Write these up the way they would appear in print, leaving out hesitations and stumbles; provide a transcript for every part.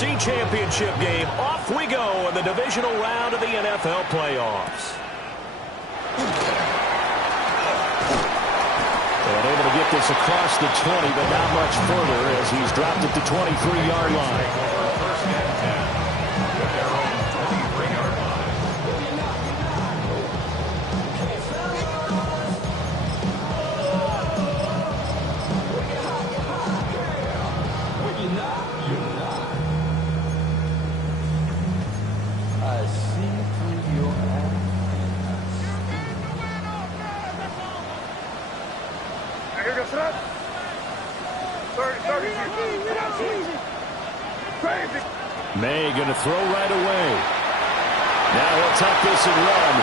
NFC Championship game. Off we go in the divisional round of the NFL playoffs. And able to get this across the 20, but not much further as he's dropped at the 23-yard line. May going to throw right away. Now he'll tuck this and run.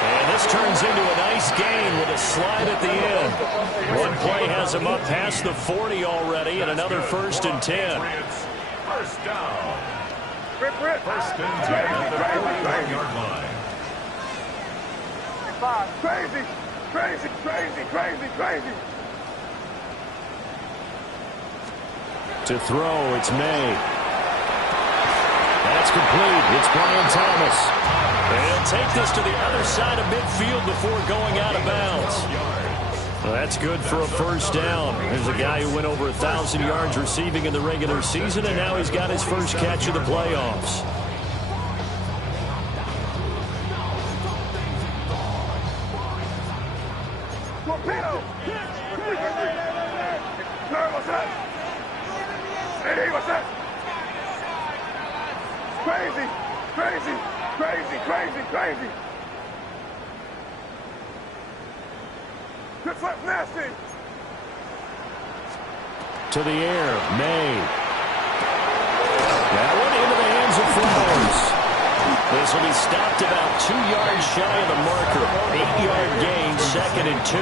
And this turns into a nice gain with a slide at the end. One play has him up past the 40 already, and another 1st and 10. First down. First and 10 at the 41-yard line. Crazy, crazy, crazy, crazy, crazy. To throw, it's May. That's complete. It's Brian Thomas. And he'll take this to the other side of midfield before going out of bounds. Well, that's good for a first down. There's a guy who went over 1,000 yards receiving in the regular season, and now he's got his first catch of the playoffs. Torpedo! What's that? Hey, what's that? Crazy, crazy, crazy, crazy, crazy. Good flip, nasty. To the air, May. That one into the hands of Flowers. This will be stopped about 2 yards shy of the marker. 8-yard gain, 2nd and 2.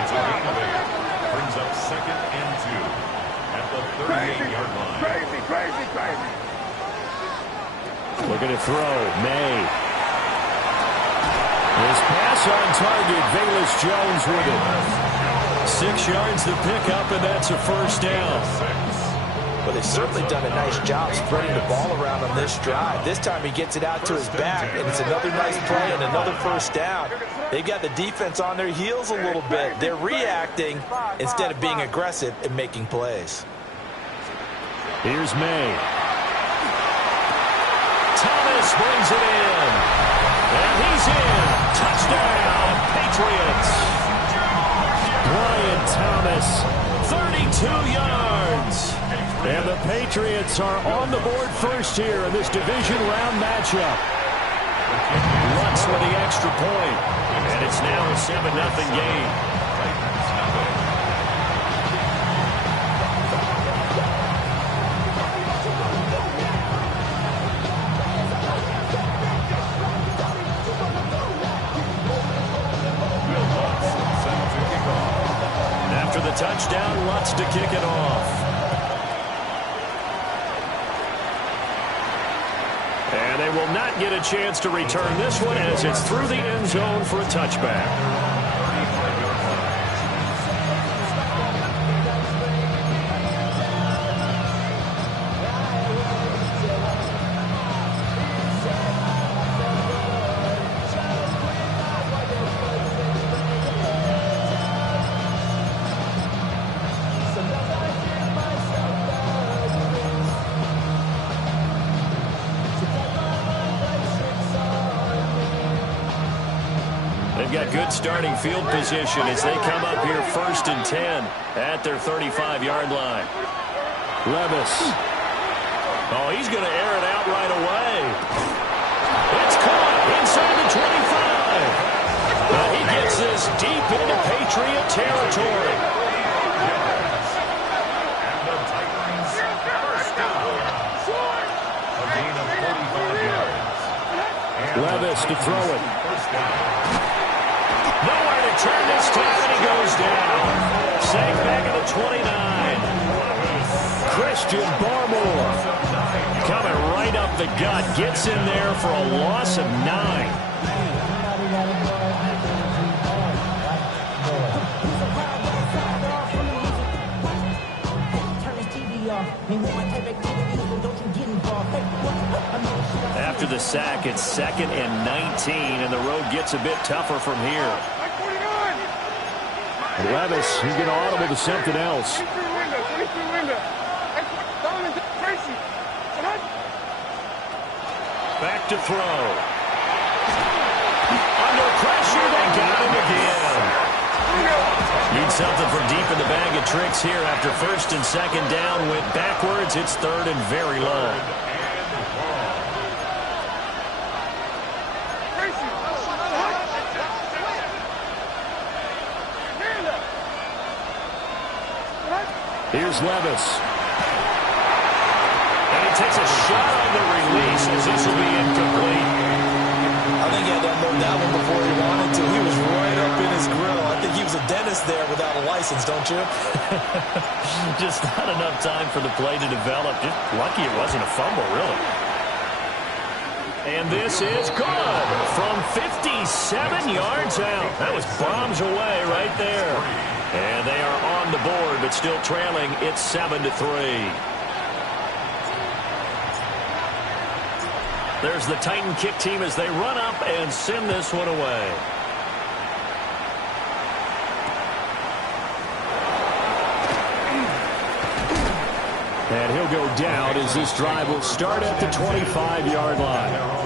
It's a gain of 8. Brings up 2nd and 2 at the 38-yard line. Crazy, crazy, crazy. Looking to throw, May. His pass on target, Velus Jones with it. 6 yards to pick up, and that's a first down. Well, they've certainly done a nice job spreading the ball around on this drive. This time he gets it out to his back, and it's another nice play and another first down. They've got the defense on their heels a little bit. They're reacting instead of being aggressive and making plays. Here's May. Thomas brings it in. And he's in. Touchdown, Patriots. Brian Thomas, 32 yards. And the Patriots are on the board first here in this division round matchup. Lutz with the extra point. And it's now a 7-0 game. Touchdown, Lutz to kick it off. And they will not get a chance to return this one as it's through the end zone for a touchback. Got good starting field position as they come up here 1st and 10 at their 35-yard line. Levis. Oh, he's going to air it out right away. It's caught inside the 25. But he gets this deep into Patriot territory. And the Titans first down. A gain of 45 yards. Levis to throw it. First down. Nowhere to turn this time, and he goes down. Safe back at the 29. Christian Barmore coming right up the gut. Gets in there for a loss of 9. after the sack. It's 2nd and 19, and the road gets a bit tougher from here. Levis, he's going to audible to something else. Back to throw. Under pressure, they got him again. Need something from deep in the bag of tricks here after 1st and 2nd down. Went backwards. It's 3rd and very long. Here's Levis. And he takes a shot on the release as this will be incomplete. I think he had to unload that one before he wanted to. He was right up in his grill. I think he was a dentist there without a license, don't you? Just not enough time for the play to develop. Just lucky it wasn't a fumble, really. And this is good from 57 yards out. That was bombs away right there. And they are on the board, but still trailing. It's 7-3. There's the Titan kick team as they run up and send this one away. And he'll go down as this drive will start at the 25-yard line.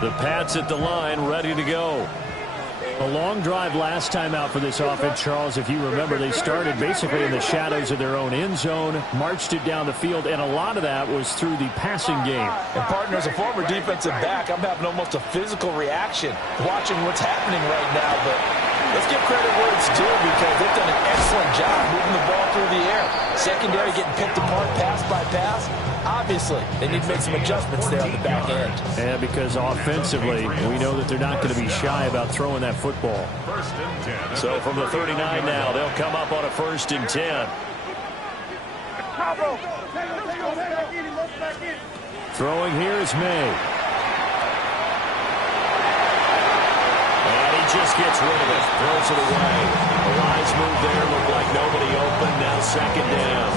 The Pats at the line, ready to go. A long drive last time out for this offense, Charles. If you remember, they started basically in the shadows of their own end zone, marched it down the field, and a lot of that was through the passing game. And, partner, as a former defensive back, I'm having almost a physical reaction watching what's happening right now. But let's give credit where it's due because they've done an excellent job moving the ball through the air. Secondary getting picked apart pass by pass. Obviously, they need to make some adjustments there on the back end. Yeah, because offensively, we know that they're not going to be shy about throwing that football. So from the 39 now, they'll come up on a 1st and 10. Throwing here is May. And he just gets rid of it. Throws it away. A wise move there. Looked like nobody open. Now 2nd down.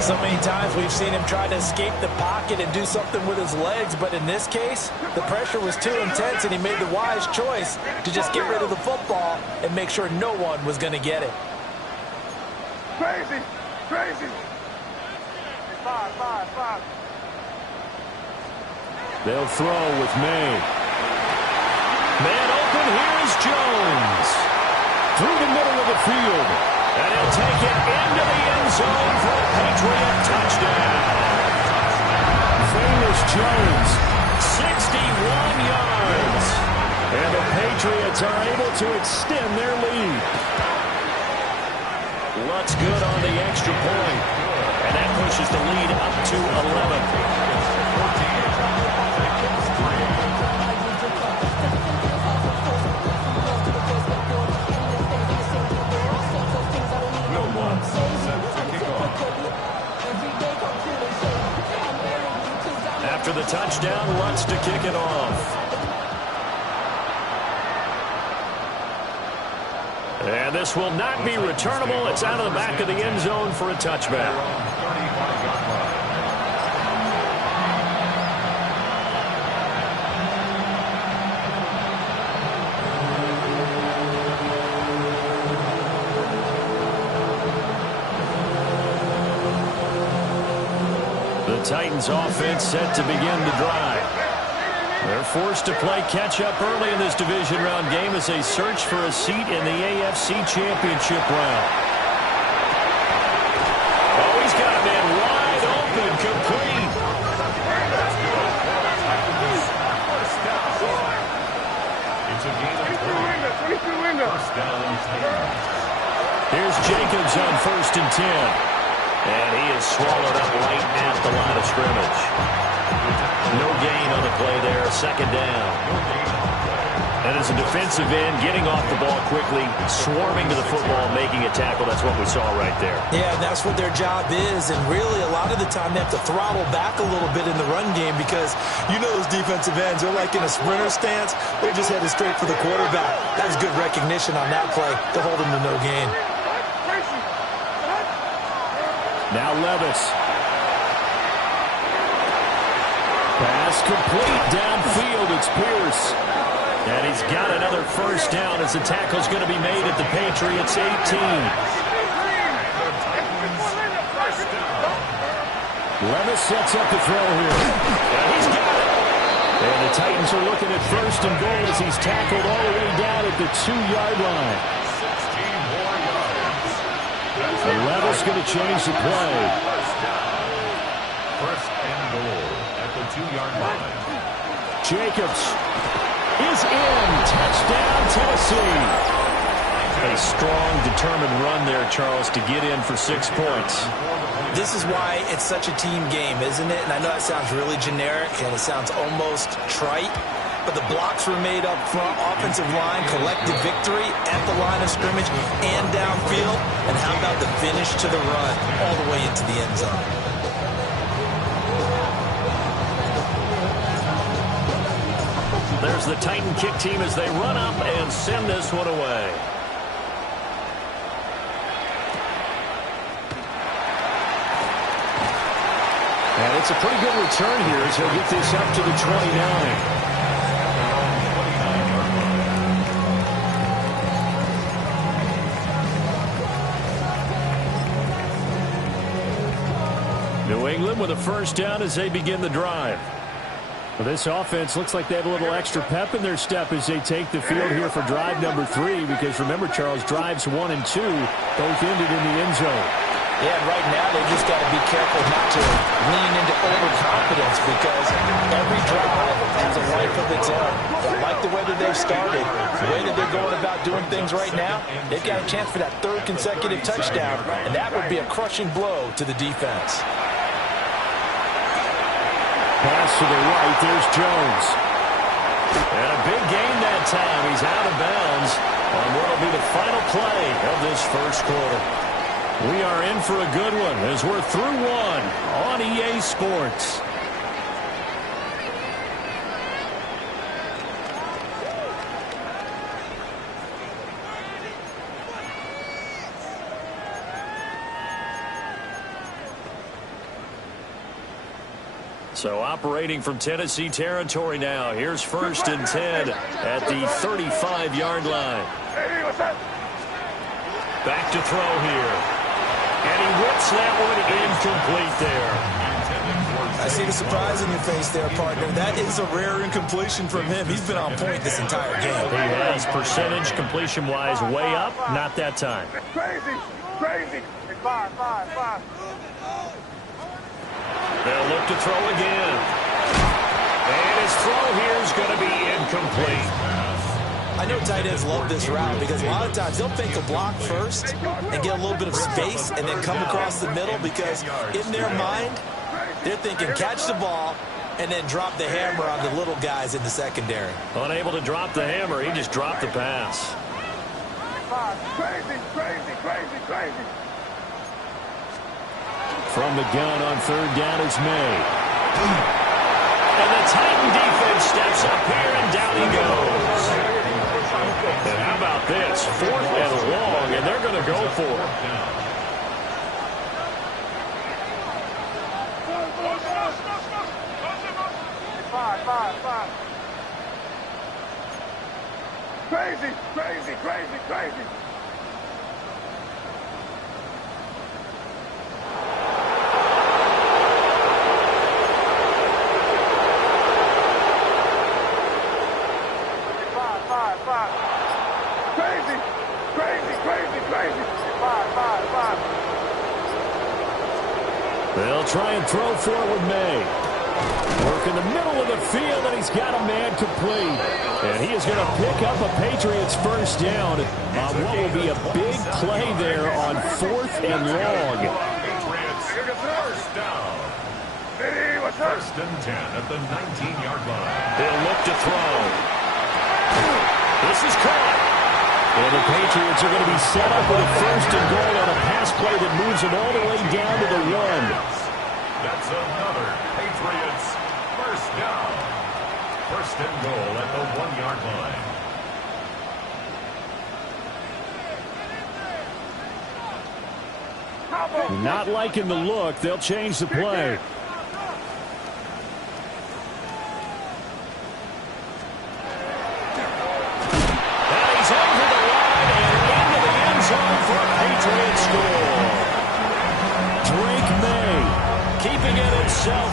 So many times we've seen him try to escape the pocket and do something with his legs, but in this case, the pressure was too intense and he made the wise choice to just get rid of the football and make sure no one was going to get it. Crazy, crazy. Five. They'll throw with May. Man open, here's Jones. Through the middle of the field. And he'll take it into the end zone for a Patriot touchdown. Famous Jones, 61 yards. And the Patriots are able to extend their lead. Lutz good on the extra point. And that pushes the lead up to 11. After the touchdown, Lutz to kick it off. And this will not be returnable. It's out of the back of the end zone for a touchback. Titans offense set to begin the drive. They're forced to play catch-up early in this division round game as they search for a seat in the AFC Championship round. Oh, he's got a man wide open, complete. It's a gain of 3. Here's Jacobs on 1st and 10. And he is swallowed up right at the line of scrimmage. No gain on the play there, 2nd down. And as a defensive end, getting off the ball quickly, swarming to the football, making making a tackle. That's what we saw right there. Yeah, that's what their job is, and really a lot of the time they have to throttle back a little bit in the run game because you know those defensive ends, they're like in a sprinter stance. They're just headed straight for the quarterback. That was good recognition on that play to hold him to no gain. Now Levis. Pass complete downfield. It's Pierce. And he's got another first down as the tackle's going to be made at the Patriots 18. Levis sets up the throw here. And he's got it. And the Titans are looking at first and goal as he's tackled all the way down at the 2-yard line. 16 more yards. And Levis going to change the play. First and goal at the 2-yard line. Jacobs is in. Touchdown, Tennessee. A strong, determined run there, Charles, to get in for 6 points. This is why it's such a team game, isn't it? And I know that sounds really generic and it sounds almost trite, but the blocks were made up front, offensive line, collective victory at the line of scrimmage and downfield. And how about the finish to the run all the way into the end zone? There's the Titan kick team as they run up and send this one away. And it's a pretty good return here as he'll get this up to the 29. New England with a first down as they begin the drive. Well, this offense looks like they have a little extra pep in their step as they take the field here for drive number 3, because remember, Charles, drives 1 and 2 both ended in the end zone. Yeah, and right now they just got to be careful not to lean into overconfidence because every drive has a life of its own. But like the way that they've started, the way that they're going about doing things right now, they've got a chance for that 3rd consecutive touchdown, and that would be a crushing blow to the defense. Pass to the right, there's Jones. And a big gain that time. He's out of bounds on what will be the final play of this first quarter. We are in for a good one as we're through one on EA Sports. So operating from Tennessee territory now. Here's 1st and 10 at the 35-yard line. Back to throw here. And he whips that one incomplete there. I see the surprise in your face there, partner. That is a rare incompletion from him. He's been on point this entire game. He has percentage completion-wise way up. Not that time. Crazy, crazy. 5. They'll look to throw again. And his throw here is going to be incomplete. I know tight ends love this route because a lot of times they'll fake a block first and get a little bit of space and then come across the middle because in their mind, they're thinking catch the ball and then drop the hammer on the little guys in the secondary. Unable to drop the hammer, he just dropped the pass. Crazy. From the gun on 3rd down is May. And the Titan defense steps up here, and down he goes. And how about this? 4th and long, and they're going to go for it. Five. Crazy. 5. They'll try and throw for it with May. Work in the middle of the field, and he's got a man complete. And he is going to pick up a Patriots first down on what will be a big play there on 4th and long. Patriots first down. 1st and 10 at the 19-yard line. They'll look to throw. This is caught. And the Patriots are going to be set up with a first and goal on a pass play that moves them all the way down to the 1. That's another Patriots first down. First and goal at the 1-yard line. Not liking the look. They'll change the play.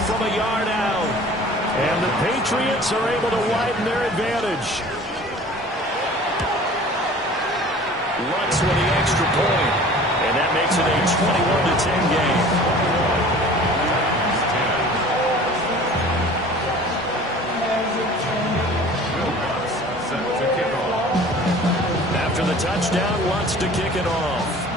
From a yard out. And the Patriots are able to widen their advantage. Lutz with the extra point. And that makes it a 21-10 game. Set to kick off. After the touchdown, Lutz to kick it off.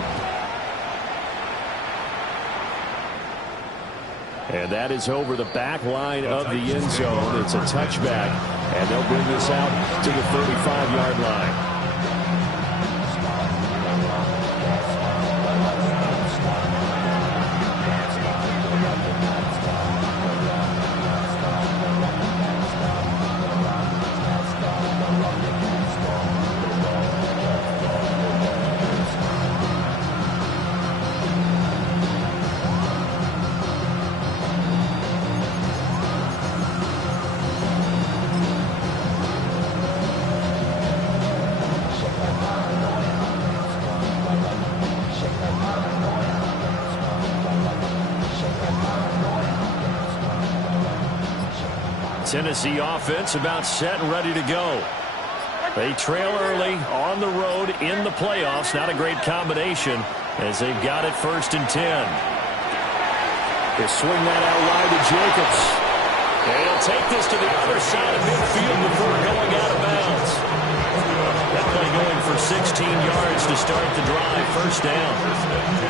And that is over the back line of the end zone. It's a touchback. And they'll bring this out to the 35-yard line. Tennessee offense about set and ready to go. They trail early on the road in the playoffs. Not a great combination as they've got it first and 10. They swing that out wide to Jacobs. And he'll take this to the other side of midfield before going out of bounds. That play going for 16 yards to start the drive. First down.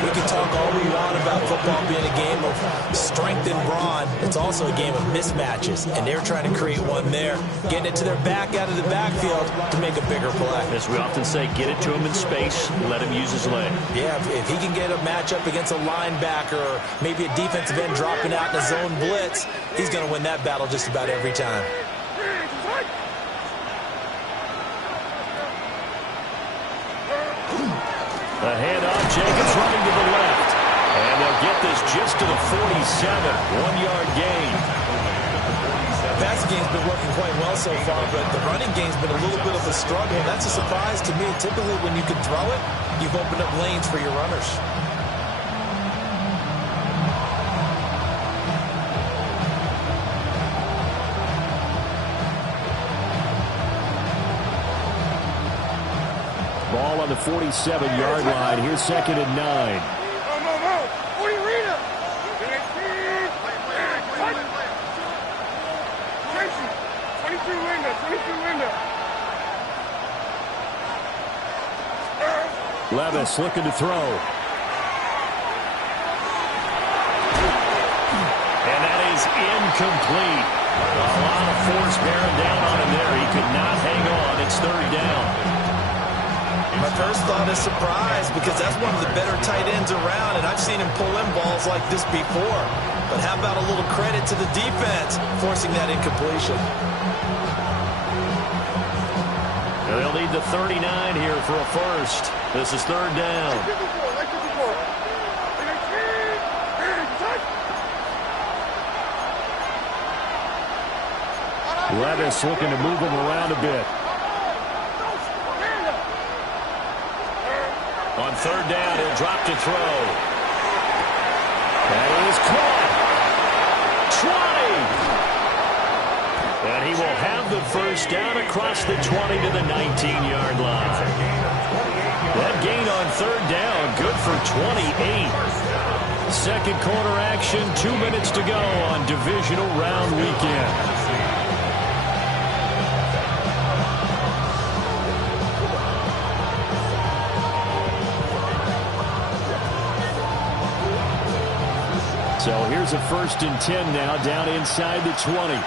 We can talk all we want about football being a game of strength and brawn. It's also a game of mismatches, and they're trying to create one there, getting it to their back out of the backfield to make a bigger play. As we often say, get it to him in space, let him use his leg. Yeah, if he can get a matchup against a linebacker or maybe a defensive end dropping out in a zone blitz, he's going to win that battle just about every time. The handoff, Jacobs running to the left. And they'll get this just to the 47. 1-yard gain. The passing game's been working quite well so far, but the running game's been a little bit of a struggle. That's a surprise to me. Typically, when you can throw it, you've opened up lanes for your runners. Ball on the 47-yard line. Here's second and 9. Levis looking to throw. And that is incomplete. A lot of force bearing down on him there. He could not hang on. It's third down. My first thought is surprise, because that's one of the better tight ends around, and I've seen him pull in balls like this before. But how about a little credit to the defense forcing that incompletion? They'll need the 39 here for a first. This is third down. Levis looking to move him around a bit. On third down, he'll drop to throw. That is caught. 20. And he will have the first down across the 20 to the 19-yard line. That gain on third down, good for 28. Second quarter action, 2 minutes to go on Divisional Round weekend. So here's a first and 10 now, down inside the 20.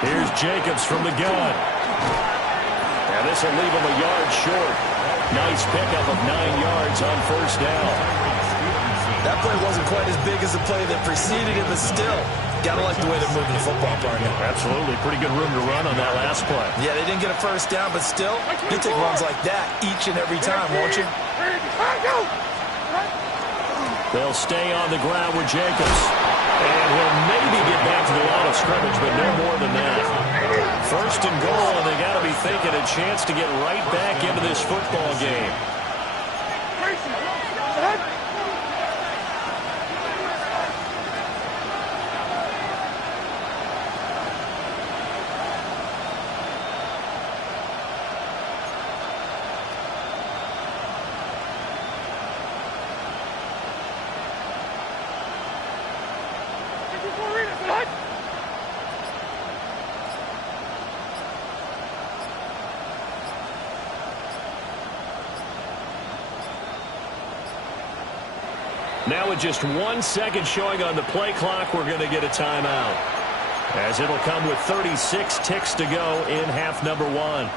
Here's Jacobs from the gun. And this will leave him a yard short. Nice pickup of 9 yards on first down. That play wasn't quite as big as the play that preceded it, but still, gotta like the way they're moving the football, partner. Absolutely. Pretty good room to run on that last play. Yeah, they didn't get a first down, but still, you take runs like that each and every time, won't you? They'll stay on the ground with Jacobs. And he'll maybe get back to the line of scrimmage, but no more than that. First and goal, and they got to be thinking a chance to get right back into this football game. Now with just 1 second showing on the play clock, we're going to get a timeout, as it'll come with 36 ticks to go in half number 1.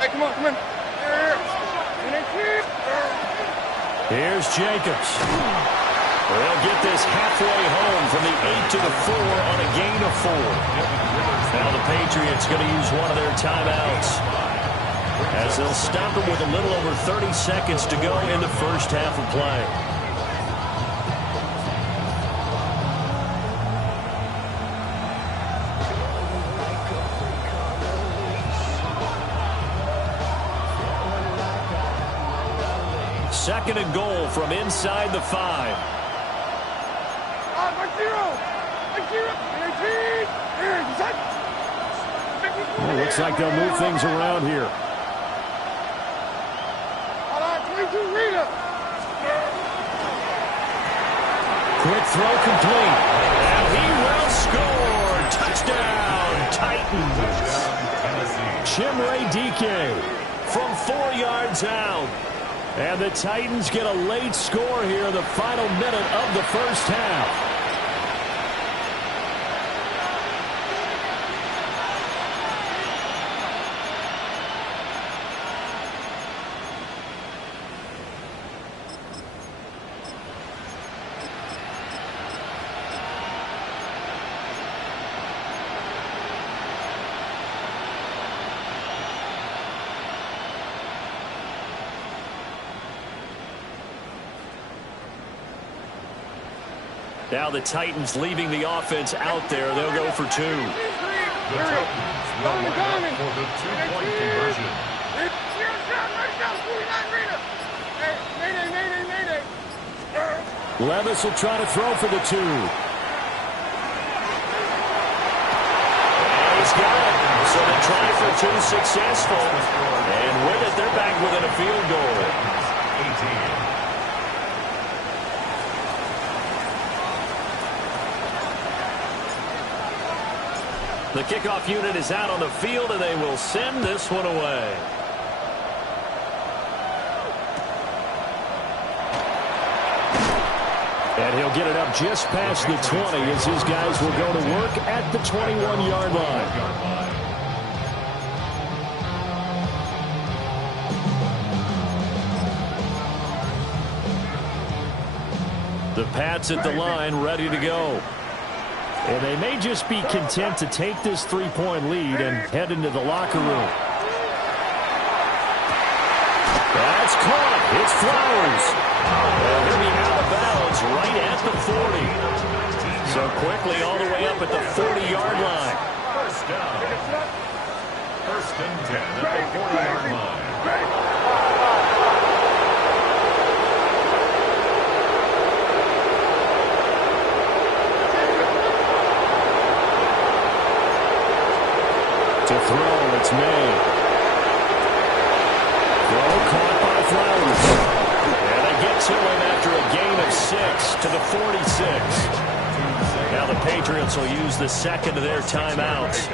Hey, come on. Here's Jacobs. They'll get this halfway home from the 8 to the 4 on a gain of 4. Now the Patriots going to use one of their timeouts, as they'll stop them with a little over 30 seconds to go in the first half of play. Second and goal from inside the 5. Well, looks like they'll move things around here. Quick throw complete. And he will score. Touchdown, Titans. Chimere Dike from 4 yards out. And the Titans get a late score here in the final minute of the first half. Now the Titans leaving the offense out there. They'll go for 2. The Titans will line up for the 2-point conversion. Levis will try to throw for the 2. And he's got it. So the try for 2 successful. And with it, they're back within a field goal. 18. The kickoff unit is out on the field, and they will send this one away. And he'll get it up just past the 20 as his guys will go to work at the 21-yard line. The Pats at the line, ready to go. And they may just be content to take this 3-point lead and head into the locker room. That's caught. It's Flowers. And he'll be out of bounds right at the 40. So quickly all the way up at the 40-yard line. First down. First and 10 at the 40-yard line. To throw, it's May. Throw caught by Flowers. And they get to him after a gain of 6 to the 46. Now the Patriots will use the second of their timeouts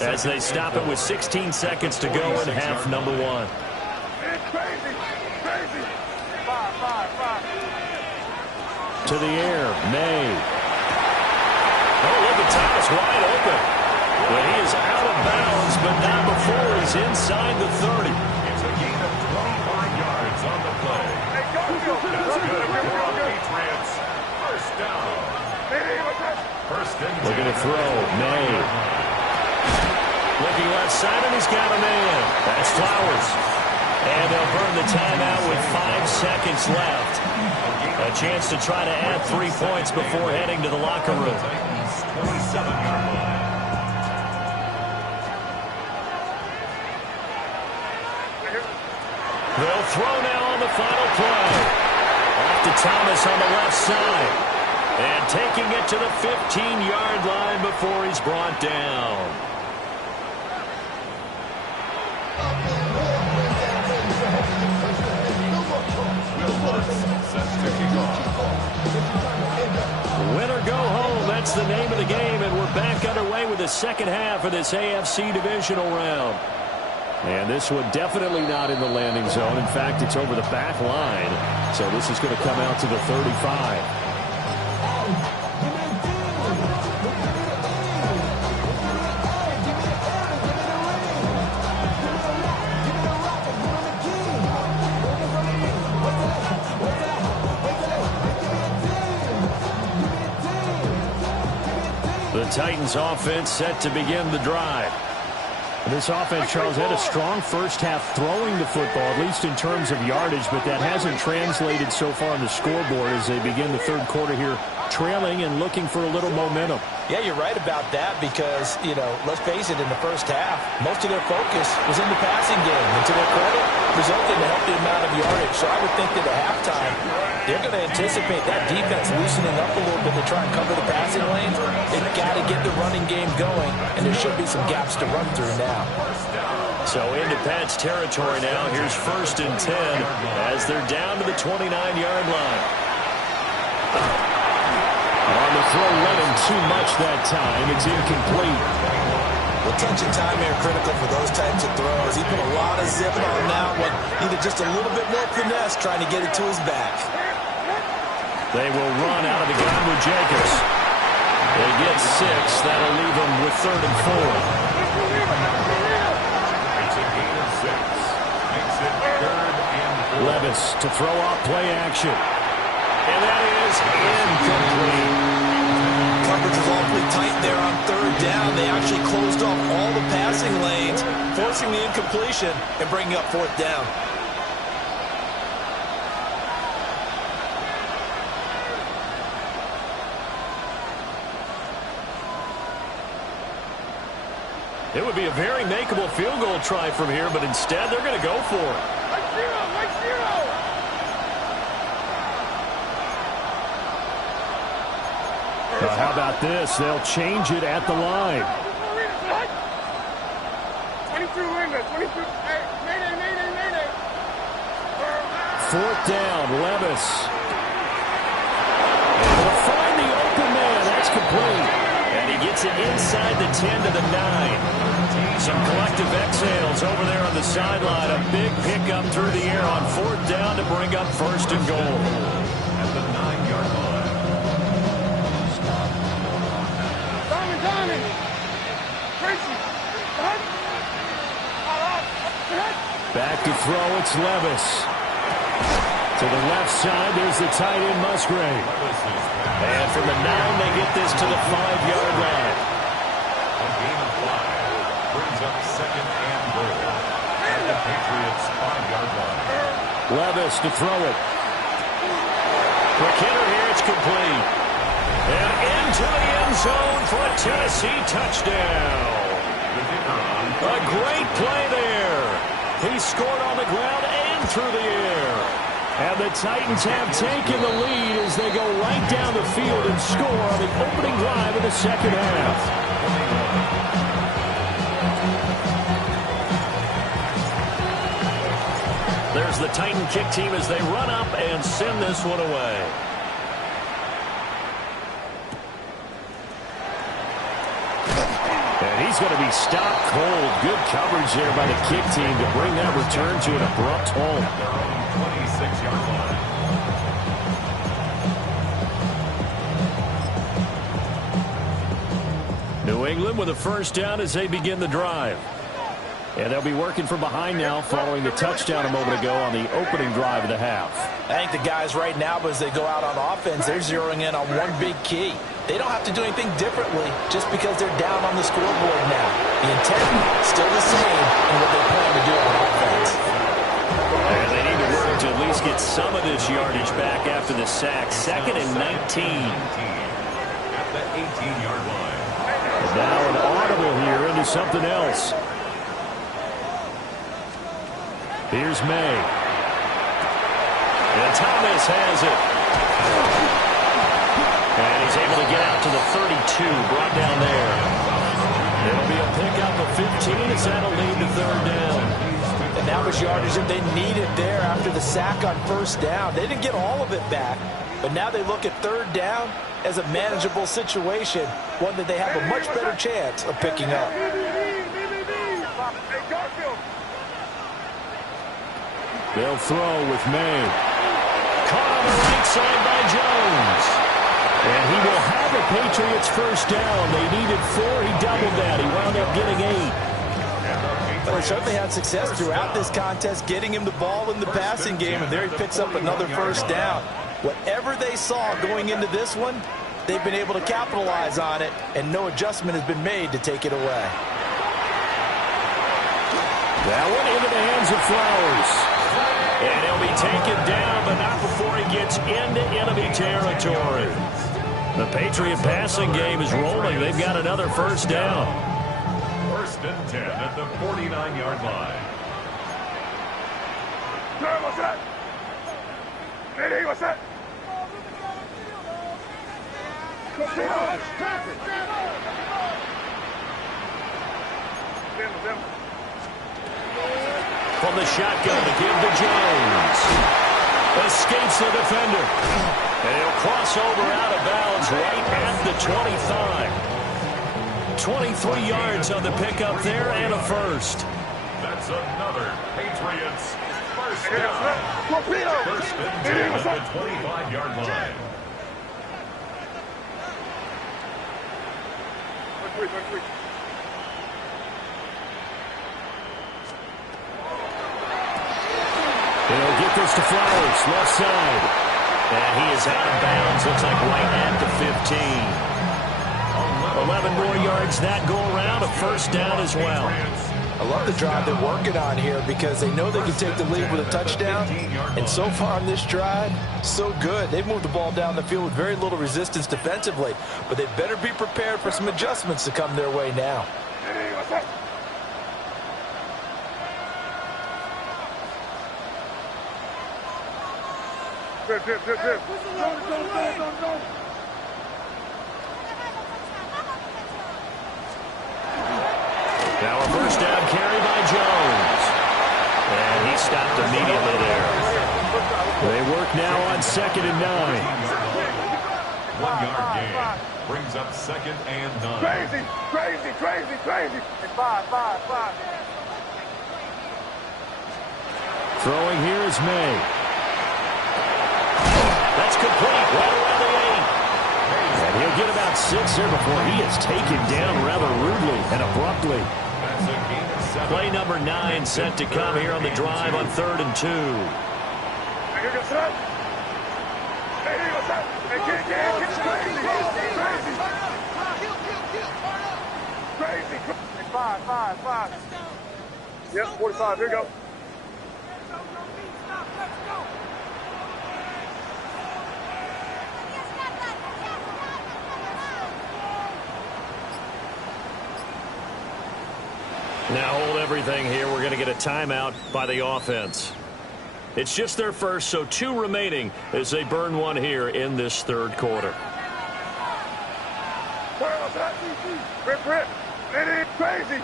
as they stop it with 16 seconds to go in half number one. To the air, May. Oh, look at Thomas wide open. But he is out of bounds, but not before he's inside the 30. It's a gain of 25 yards on the play. That's good for the Patriots. First down. First and 10. Looking to throw, May. Looking left side, and he's got a man. That's Flowers. And they'll burn the timeout with 5 seconds left. A chance to try to add 3 points before heading to the locker room. 27-yard line. They'll throw now on the final play. Off to Thomas on the left side. And taking it to the 15-yard line before he's brought down. Win or go home, that's the name of the game, and we're back underway with the second half of this AFC Divisional Round. And this one definitely not in the landing zone. In fact, it's over the back line, so this is going to come out to the 35. The Titans offense set to begin the drive. This offense, Charles, had a strong first half throwing the football, at least in terms of yardage, but that hasn't translated so far on the scoreboard as they begin the third quarter here, trailing and looking for a little momentum. Yeah, you're right about that because, you know, let's face it, in the first half, most of their focus was in the passing game. And to their credit, resulted in a healthy amount of yardage. So I would think that at halftime, they're going to anticipate that defense loosening up a little bit to try and cover the passing lanes. They've got to get the running game going, and there should be some gaps to run through now. So into Pats territory now. Here's 1st and 10 as they're down to the 29-yard line. On the throw, let him too much that time. It's incomplete. Well, touch and time here critical for those types of throws. He put a lot of zip on that one. Needed just a little bit more finesse trying to get it to his back. They will run out of the gun with Jacobs. They get 6. That'll leave them with 3rd and 4. It's a gain of 6. Makes it 3rd and 4. Levis to throw off play action. And that is incomplete. Coverage was awfully tight there on 3rd down. They actually closed off all the passing lanes, forcing the incompletion and bringing up 4th down. It would be a very makeable field goal try from here, but instead they're going to go for it. How about this? They'll change it at the line. 22 Linda, 22. Hey, mayday. 4th down, Levis. They'll find the open man. That's complete. And he gets it inside the 10 to the 9. Some collective exhales over there on the sideline. A big pickup through the air on 4th down to bring up 1st and goal. At the 9-yard line. Back to throw, it's Levis. To the left side, there's the tight end, Musgrave. And from the 9, they get this to the 5-yard line. A gain of 5 brings up 2nd and goal at the Patriots' 5-yard line. Levis to throw it. Quick hitter here, it's complete. And into the end zone for a Tennessee touchdown. A great play there. He scored on the ground and through the air. And the Titans have taken the lead as they go right down the field and score on the opening drive of the second half. There's the Titan kick team as they run up and send this one away. He's going to be stopped cold. Good coverage there by the kick team to bring that return to an abrupt halt. Their own 26-yard line. New England with a first down as they begin the drive. And they'll be working from behind now following the touchdown a moment ago on the opening drive of the half. I think the guys right now, as they go out on offense, they're zeroing in on one big key. They don't have to do anything differently just because they're down on the scoreboard now. The intent still the same in what they plan to do on offense. And they need to work to at least get some of this yardage back after the sack. 2nd and 19. At the 18-yard line. And now an audible here into something else. Here's May. And Thomas has it. And he's able to get out to the 32, brought down there. It'll be a pickup of 15 as that'll lead to third down. And that was yardage that they needed there after the sack on first down. They didn't get all of it back, but now they look at third down as a manageable situation, one that they have a much better chance of picking up. They'll throw with May. Caught on the right side by Jones. And he will have a Patriots first down. They needed 4. He doubled that. He wound up getting 8. But they certainly had success throughout this contest, getting him the ball in the passing game, and there he picks up another first down. Whatever they saw going into this one, they've been able to capitalize on it, and no adjustment has been made to take it away. That one into the hands of Flowers. And he'll be taken down, but not before he gets into enemy territory. The Patriot passing game is rolling. They've got another first down. 1st and 10 at the 49-yard line. What's that? Ready, what's that? From the shotgun to give to Jones. Escapes the defender. And he'll cross over out of bounds right at the 25. 23 yards on the pickup there and a first. That's another Patriots first down. 1st and 10 at the 25-yard line. They'll get this to Flowers, left side. And he is out of bounds, looks like right at the 15. 11 more yards that go around, a first down as well. I love the drive they're working on here because they know they can take the lead with a touchdown. And so far on this drive, so good. They've moved the ball down the field with very little resistance defensively. But they better be prepared for some adjustments to come their way now. Good. Now a first down carry by Jones. And he stopped immediately there. They work now on 2nd and 9. 1-yard gain brings up 2nd and 9. Crazy. 5. Throwing here is May. That's complete right around the 8. And he'll get about 6 here before he is taken down rather rudely and abruptly. That's a gain of 7. Play number 9 set to come here on the drive on 3rd and 2. Crazy. 5. Yep, 45. Here you go. Now hold everything here. We're going to get a timeout by the offense. It's just their first, so 2 remaining as they burn one here in this 3rd quarter. Rip. Crazy.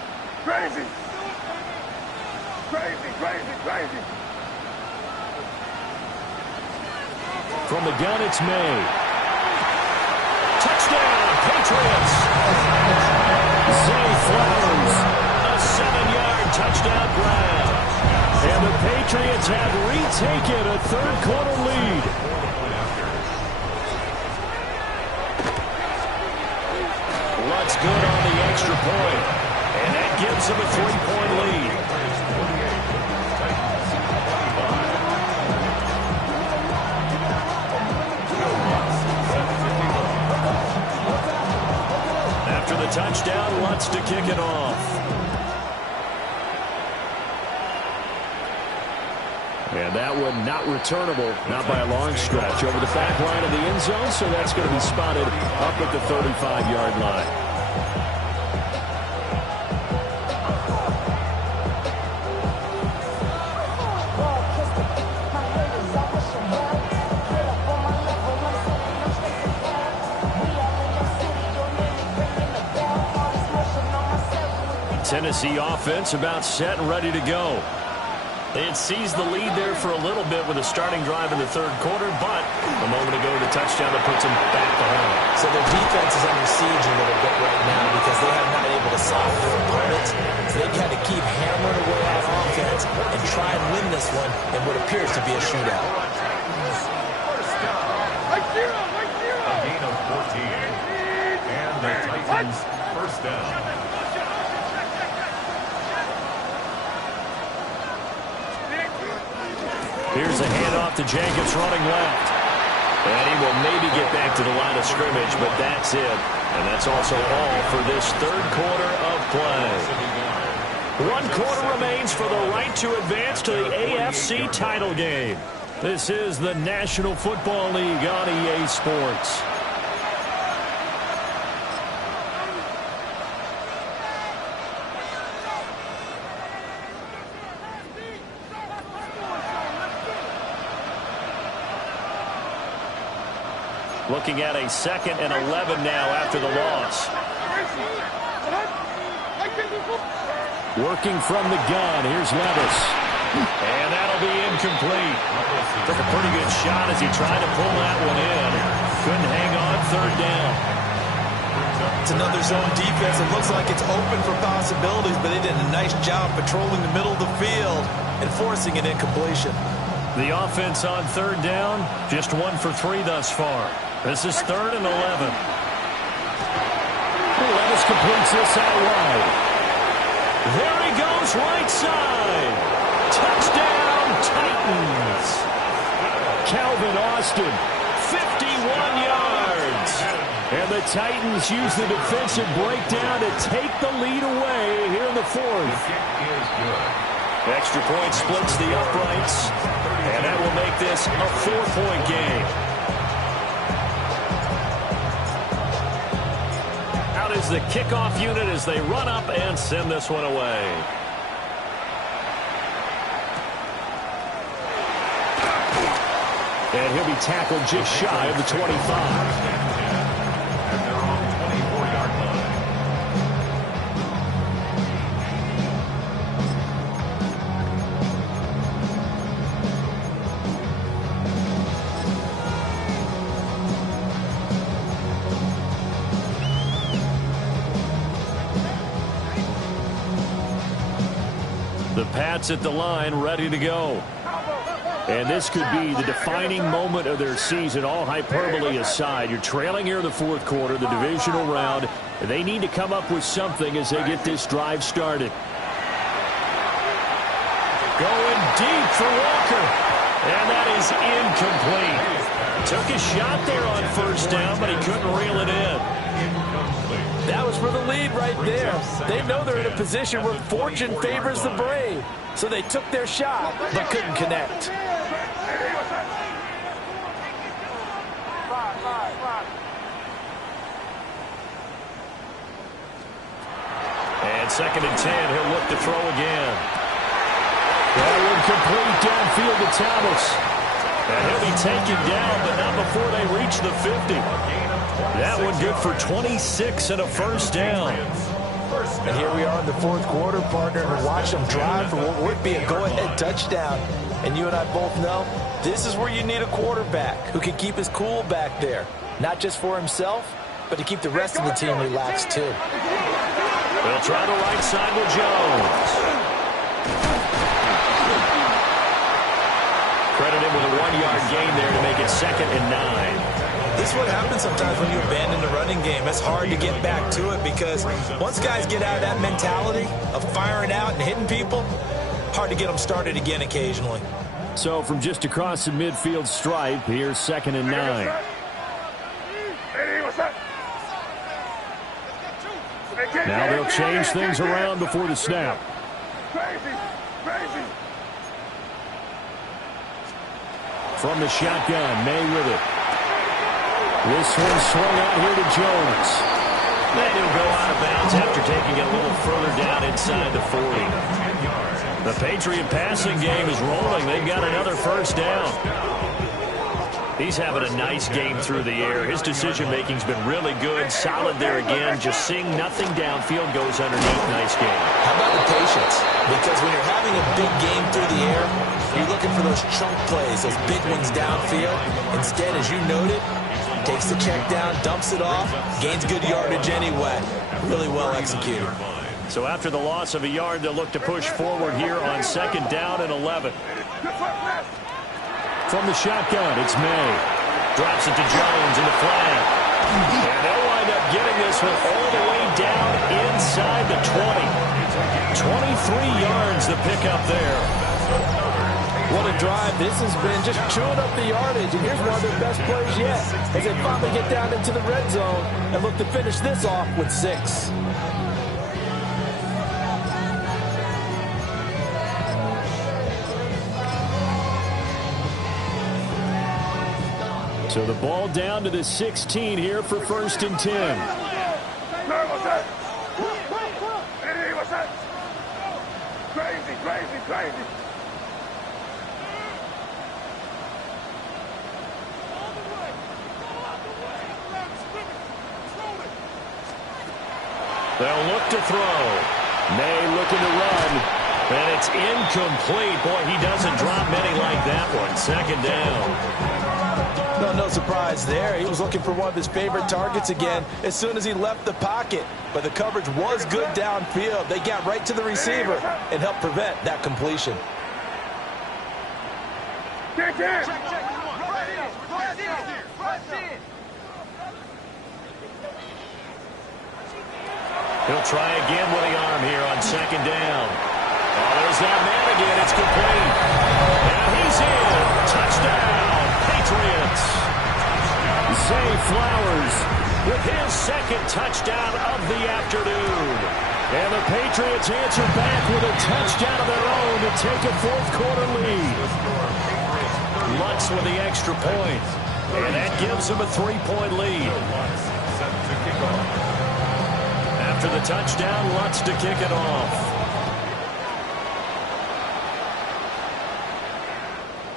From the gun, it's May. Touchdown, Patriots! Zay Flowers Patriots have retaken a third-quarter lead. Lutt's good on the extra point, and that gives them a 3-point lead. After the touchdown, Lutt's to kick it off. And that one not returnable, not by a long stretch. Over the back line of the end zone, so that's going to be spotted up at the 35-yard line. Tennessee offense about set and ready to go. They had seized the lead there for a little bit with a starting drive in the third quarter, but a moment ago the touchdown that puts them back behind. So their defense is under siege a little bit right now because they have not able to stop their opponents. So they've had to keep hammering away on offense and try and win this one in what appears to be a shootout. A gain of 14. And the Titans first down. Here's a handoff to Jacobs running left. And he will maybe get back to the line of scrimmage, but that's it. And that's also all for this third quarter of play. 1 quarter remains for the right to advance to the AFC title game. This is the National Football League on EA Sports. Looking at a 2nd and 11 now after the loss. Working from the gun. Here's Levis. And that'll be incomplete. Took a pretty good shot as he tried to pull that one in. Couldn't hang on 3rd down. It's another zone defense. It looks like it's open for possibilities, but they did a nice job patrolling the middle of the field and forcing an incompletion. The offense on 3rd down, just 1 for 3 thus far. This is 3rd and 11. Levis completes this out wide. There he goes, right side. Touchdown, Titans. Calvin Austin, 51 yards. And the Titans use the defensive breakdown to take the lead away here in the 4th. Extra point splits the uprights, and that will make this a 4-point game. Out is the kickoff unit as they run up and send this one away. And he'll be tackled just shy of the 25. The Pats at the line, ready to go. And this could be the defining moment of their season, all hyperbole aside. You're trailing here in the 4th quarter, the divisional round. They need to come up with something as they get this drive started. Going deep for Walker. And that is incomplete. Took a shot there on 1st down, but he couldn't reel it in. That was for the lead right there. They know they're in a position where fortune favors the brave. So they took their shot, but couldn't connect. And 2nd and 10, he'll look to throw again. That one complete downfield to Thomas. And he'll be taken down, but not before they reach the 50. That one good for 26 and a 1st down. And here we are in the 4th quarter, partner, and watch them drive for what would be a go-ahead touchdown. And you and I both know this is where you need a quarterback who can keep his cool back there. Not just for himself, but to keep the rest of the team relaxed too. They'll try the right side with Jones. credited him with a 1-yard gain there to make it 2nd and 9. This is what happens sometimes when you abandon the running game. It's hard to get back to it because once guys get out of that mentality of firing out and hitting people, hard to get them started again occasionally. So from just across the midfield stripe, here's 2nd and 9. Now they'll change things around before the snap. From the shotgun, May with it. This one swung out here to Jones. And he'll go out of bounds after taking it a little further down inside the 40. The Patriot passing game is rolling. They've got another first down. He's having a nice game through the air. His decision-making's been really good. Solid there again. Just seeing nothing downfield goes underneath. Nice game. How about the patience? Because when you're having a big game through the air, you're looking for those chunk plays, those big ones downfield. Instead, as you noted, takes the check down, dumps it off, gains good yardage anyway. Really well executed. So after the loss of a yard, they'll look to push forward here on 2nd down and 11. From the shotgun, it's May. Drops it to Jones in the flat. And they'll wind up getting this one all the way down inside the 20. 23 yards the pickup there. What a drive this has been, just chewing up the yardage. And here's one of their best plays yet as they finally get down into the red zone and look to finish this off with 6. So the ball down to the 16 here for 1st and 10. Crazy. They'll look to throw. May looking to run. And it's incomplete. Boy, he doesn't drop many like that one. 2nd down. No surprise there. He was looking for one of his favorite targets again as soon as he left the pocket. But the coverage was good downfield. They got right to the receiver and helped prevent that completion. He'll try again with the arm here on 2nd down. Oh, there's that man again. It's complete. And he's in. Touchdown, Patriots. Zay Flowers with his 2nd touchdown of the afternoon. And the Patriots answer back with a touchdown of their own to take a 4th quarter lead. Lutz with the extra point. And that gives them a 3-point lead. After the touchdown, Lutz to kick it off.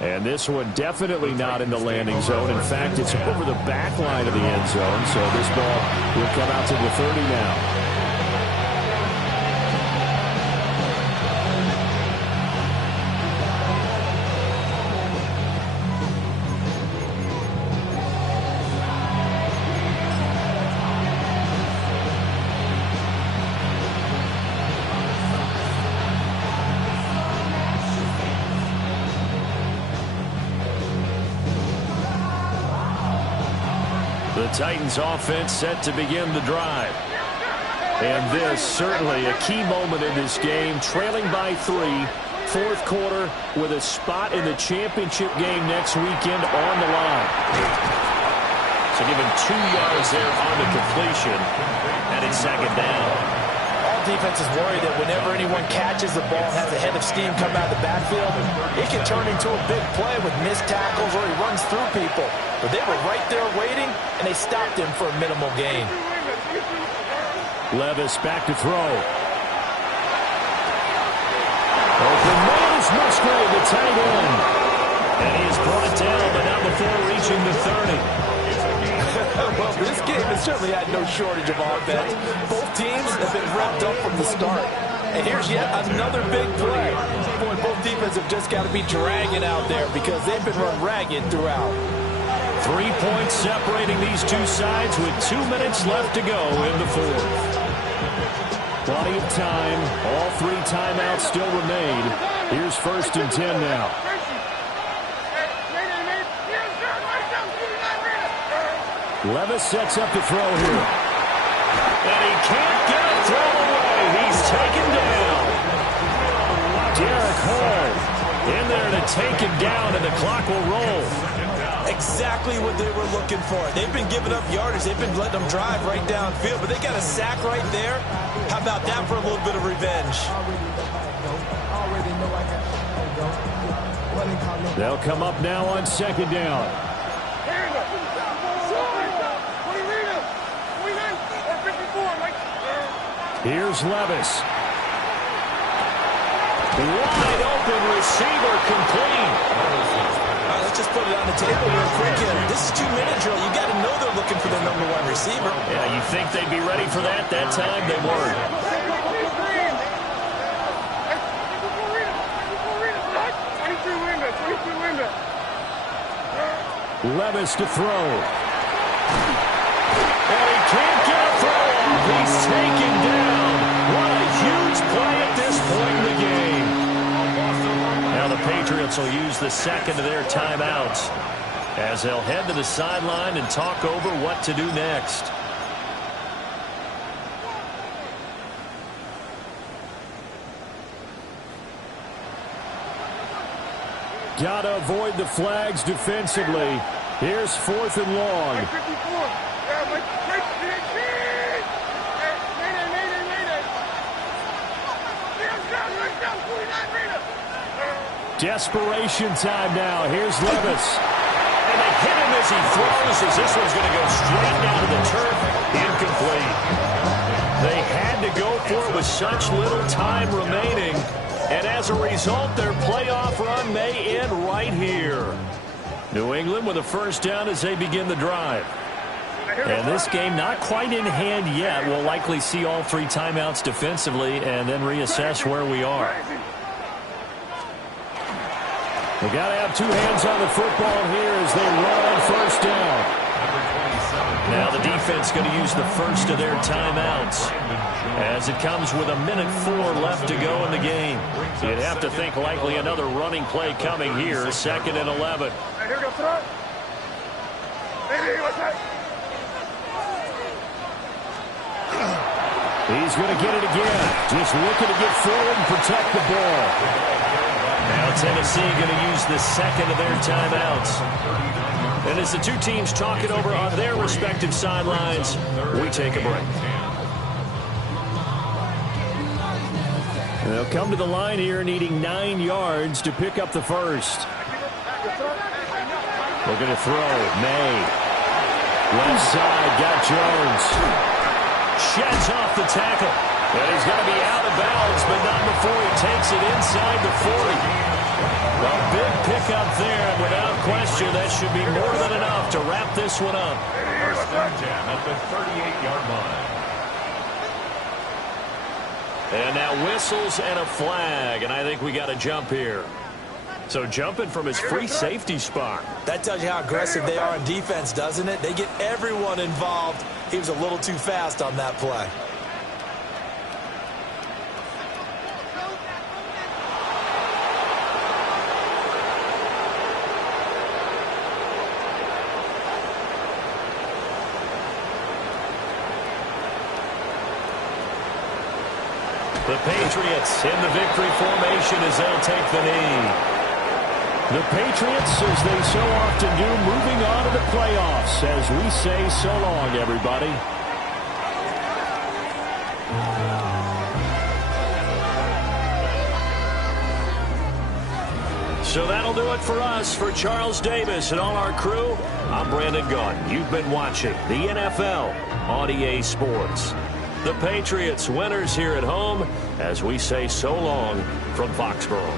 And this one definitely not in the landing zone. In fact, it's over the back line of the end zone. So this ball will come out to the 30 now. The Titans offense set to begin the drive. And this certainly a key moment in this game, trailing by 3, 4th quarter with a spot in the championship game next weekend on the line. So given 2 yards there on the completion, and it's 2nd down. All defenses worry that whenever anyone catches the ball and has a head of steam come out of the backfield, it can turn into a big play with missed tackles or he runs through people. But they were right there waiting, and they stopped him for a minimal gain. Levis back to throw. Open man is Musgrave, the tight end. And he is brought down, but not before reaching the 30. Well, this game has certainly had no shortage of offense. Both teams have been revved up from the start. And here's yet another big play. Boy, both defenses have just got to be dragging out there because they've been run ragged throughout. 3 points separating these two sides with 2 minutes left to go in the 4th. Plenty of time. All 3 timeouts still remain. Here's 1st and 10 now. Levis sets up to throw here. And he can't get a throw away. He's taken down. Derek Hall in there to take him down, and the clock will roll. Exactly what they were looking for. They've been giving up yardage. They've been letting them drive right downfield, but they got a sack right there. How about that for a little bit of revenge? They'll come up now on second down. Here's Levis. Wide open receiver, complete. All right, let's just put it on the table real quick here. This is 2-minute drill. You got to know they're looking for their number one receiver. Yeah, you think they'd be ready for that? That time they weren't. Levis to throw. And he can't get a throw off. He's taken down. What a huge play at this point in the game. Now the Patriots will use the second of their timeouts as they'll head to the sideline and talk over what to do next. Gotta avoid the flags defensively. Here's 4th and long. Desperation time now. Here's Levis. And they hit him as he throws, as this one's going to go straight down to the turf. Incomplete. They had to go for it with such little time remaining. And as a result, their playoff run may end right here. New England with a first down as they begin the drive. And this game not quite in hand yet. We'll likely see all 3 timeouts defensively and then reassess where we are. They got to have 2 hands on the football here as they run on first down. Now the defense going to use the first of their timeouts as it comes with 1:04 left to go in the game. You'd have to think likely another running play coming here. 2nd and 11. He's going to get it again. Just looking to get forward and protect the ball. Now Tennessee going to use the second of their timeouts. And as the 2 teams talk it over on their respective sidelines, we take a break. They'll come to the line here needing 9 yards to pick up the first. Looking to throw. May. Left side, got Jones. Sheds off the tackle. And he's going to be out of bounds, but not before he takes it inside the 40. A big pickup there, and without question, that should be more than enough to wrap this one up. First and 10 at the 38-yard line. And now whistles and a flag, and I think we got a jump here. So jumping from his free safety spot. That tells you how aggressive they are on defense, doesn't it? They get everyone involved. He was a little too fast on that play. The Patriots in the victory formation as they'll take the knee. The Patriots, as they so often do, moving on to the playoffs as we say so long, everybody. So that'll do it for us. For Charles Davis and all our crew, I'm Brandon Gaudin. You've been watching the NFL on EA Sports. The Patriots winners here at home as we say so long from Foxborough.